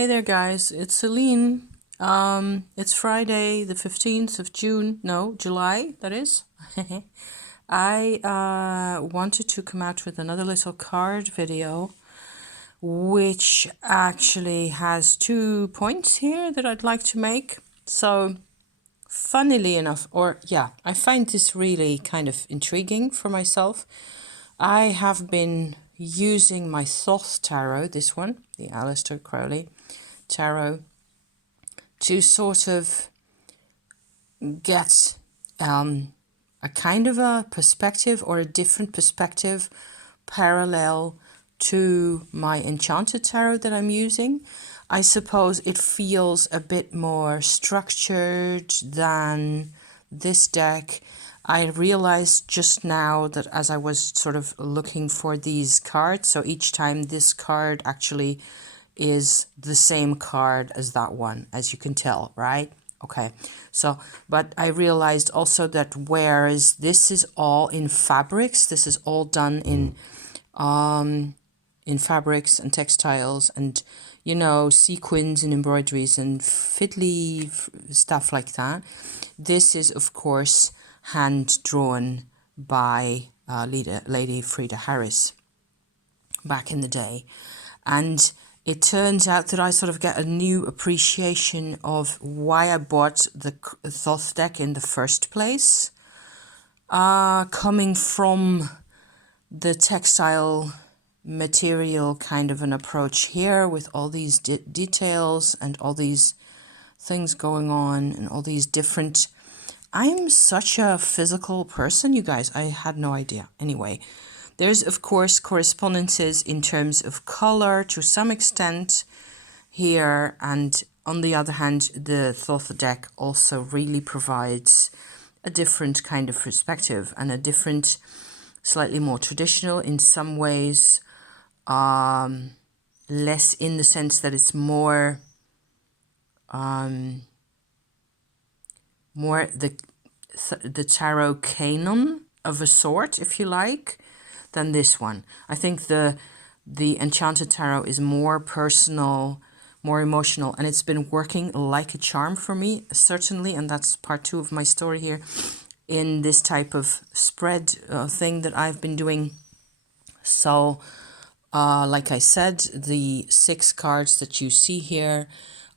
Hey there, guys. It's Celine. It's Friday, the 15th of June. No, July, that is. I wanted to come out with another little card video, which actually has 2 points here that I'd like to make. So, funnily enough, I find this really kind of intriguing for myself. I have been using my Thoth tarot, this one, the Aleister Crowley tarot, to sort of get a kind of a perspective or a different perspective parallel to my Enchanted tarot that I'm using. I suppose it feels a bit more structured than this deck. I realized just now that as I was sort of looking for these cards, so each time this card actually is the same card as that one, as you can tell, right? Okay, so, but I realized also that whereas this is all in fabrics, this is all done in fabrics and textiles and, you know, sequins and embroideries and fiddly stuff like that. This is, of course, hand drawn by Lady Frida Harris back in the day. And it turns out that I sort of get a new appreciation of why I bought the Thoth deck in the first place. Coming from the textile material kind of an approach here with all these details and all these things going on and all these different... I'm such a physical person, you guys. I had no idea. Anyway, there's, of course, correspondences in terms of color to some extent here. And on the other hand, the Thoth deck also really provides a different kind of perspective and a different, slightly more traditional in some ways, less in the sense that it's more the tarot canon of a sort, if you like, than this one. I think the Enchanted tarot is more personal, more emotional, and it's been working like a charm for me, certainly, and that's part 2 of my story here in this type of spread thing that I've been doing. So, like I said, the 6 cards that you see here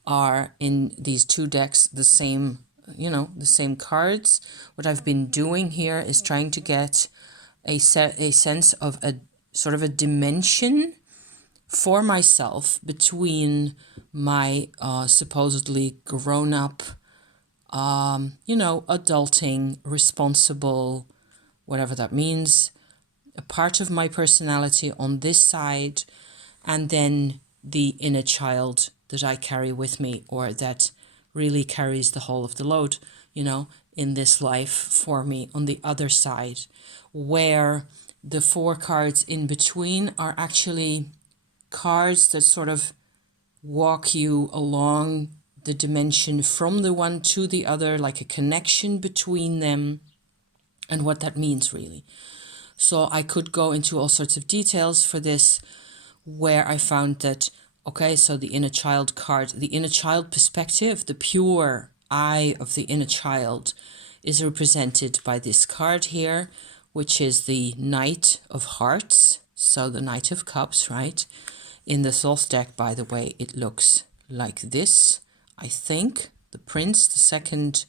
are in these 2 decks the same, you know, the same cards. What I've been doing here is trying to get a sense of a sort of a dimension for myself between my supposedly grown-up, you know, adulting, responsible, whatever that means, a part of my personality on this side, and then the inner child that I carry with me, or that really carries the whole of the load, you know, in this life for me on the other side, where the 4 cards in between are actually cards that sort of walk you along the dimension from the one to the other, like a connection between them and what that means really. So I could go into all sorts of details for this, where I found that, okay, so the inner child card, the inner child perspective, the pure eye of the inner child is represented by this card here, which is the Knight of Hearts. So the Knight of Cups, right? In the Thoth deck, by the way, it looks like this, I think. The Prince, the second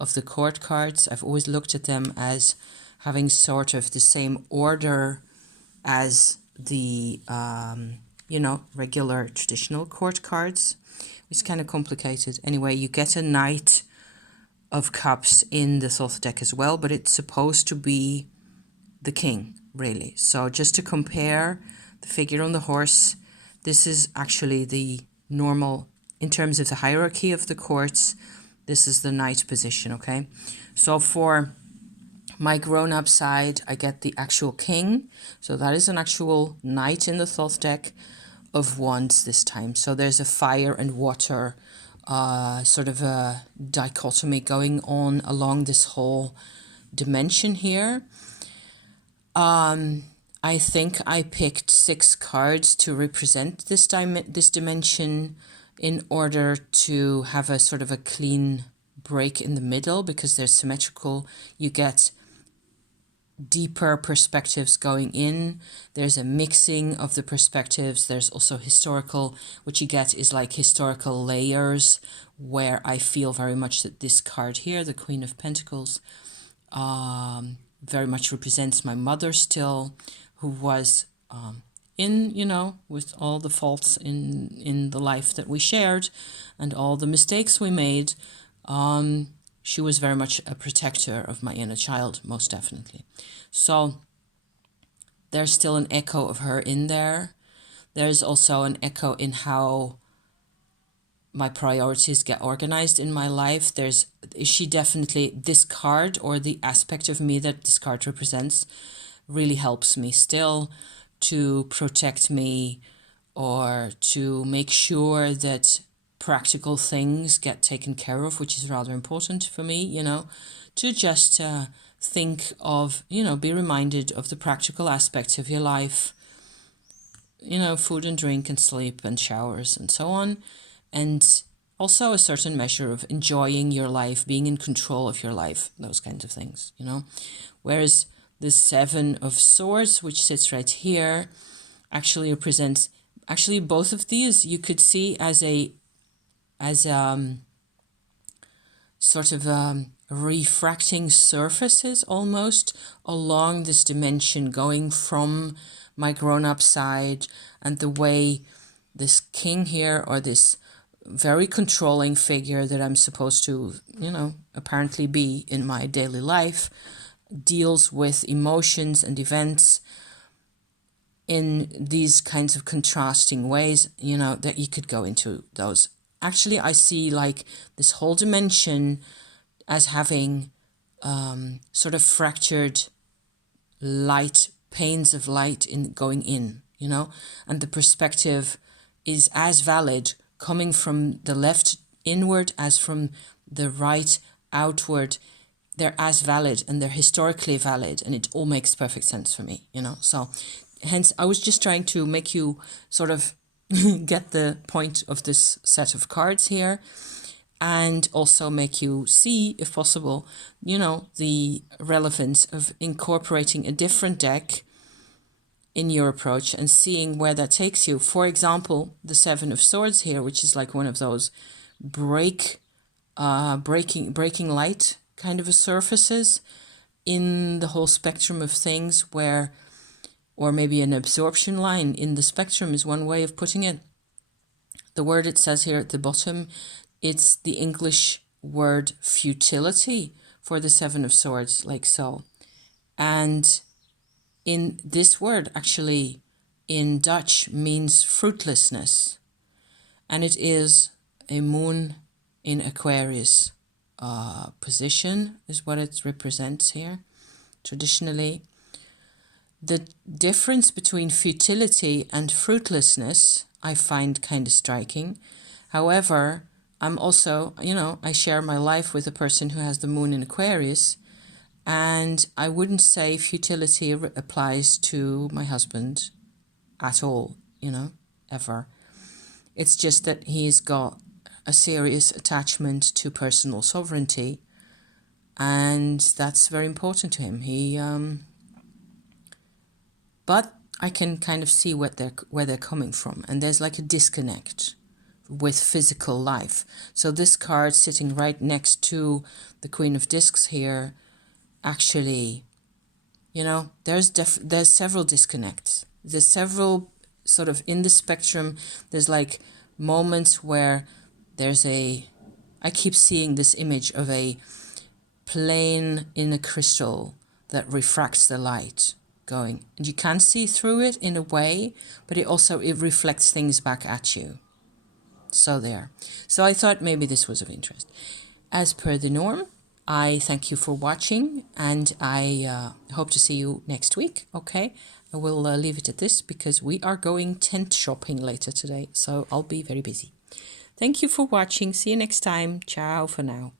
of the court cards. I've always looked at them as having sort of the same order as the, you know, regular traditional court cards. It's kind of complicated. Anyway, you get a Knight of Cups in the Thoth deck as well, but it's supposed to be the king, really. So just to compare the figure on the horse, this is actually the normal, in terms of the hierarchy of the courts, this is the knight position, okay? So for my grown-up side, I get the actual king. So that is an actual knight in the Thoth deck of wands this time. So there's a fire and water sort of a dichotomy going on along this whole dimension here. I think I picked 6 cards to represent this dimension in order to have a sort of a clean break in the middle, because they're symmetrical. You get deeper perspectives going in. There's a mixing of the perspectives. There's also historical. What you get is like historical layers, where I feel very much that this card here, the Queen of Pentacles, very much represents my mother still, who was in, you know, with all the faults in the life that we shared and all the mistakes we made. She was very much a protector of my inner child, most definitely. So there's still an echo of her in there. There's also an echo in how my priorities get organized in my life. She definitely, this card, or the aspect of me that this card represents, really helps me still to protect me, or to make sure that practical things get taken care of, which is rather important for me, you know, to just think of, you know, be reminded of the practical aspects of your life, you know, food and drink and sleep and showers and so on. And also a certain measure of enjoying your life, being in control of your life, those kinds of things, you know. Whereas the 7 of Swords, which sits right here, actually represents, actually both of these you could see as sort of refracting surfaces almost along this dimension, going from my grown-up side, and the way this king here, or this very controlling figure that I'm supposed to, you know, apparently be in my daily life, deals with emotions and events in these kinds of contrasting ways, you know, that you could go into those. Actually, I see like this whole dimension as having sort of fractured light, panes of light in going in, you know, and the perspective is as valid coming from the left inward as from the right outward. They're as valid, and they're historically valid, and it all makes perfect sense for me, you know. So hence I was just trying to make you sort of get the point of this set of cards here, and also make you see, if possible, you know, the relevance of incorporating a different deck in your approach and seeing where that takes you. For example, the 7 of Swords here, which is like one of those breaking light kind of a surfaces in the whole spectrum of things, where, or maybe an absorption line in the spectrum is one way of putting it. The word it says here at the bottom, it's the English word futility for the 7 of Swords, like so. And in this word, actually, in Dutch, means fruitlessness. And it is a moon in Aquarius position, is what it represents here, traditionally. The difference between futility and fruitlessness I find kind of striking. However, I'm also, you know, I share my life with a person who has the moon in Aquarius, and I wouldn't say futility applies to my husband at all, you know, ever. It's just that he's got a serious attachment to personal sovereignty, and that's very important to him. But I can kind of see where they're coming from, and there's like a disconnect with physical life. So this card sitting right next to the Queen of Discs here, actually, you know, there's several disconnects. There's several sort of in the spectrum. There's like moments where there's I keep seeing this image of a plane in a crystal that refracts the light going, and you can see through it in a way, but it reflects things back at you. So there. So I thought maybe this was of interest. As per the norm, I thank you for watching, and I hope to see you next week. Okay, I will leave it at this because we are going tent shopping later today, so I'll be very busy. Thank you for watching. See you next time. Ciao for now.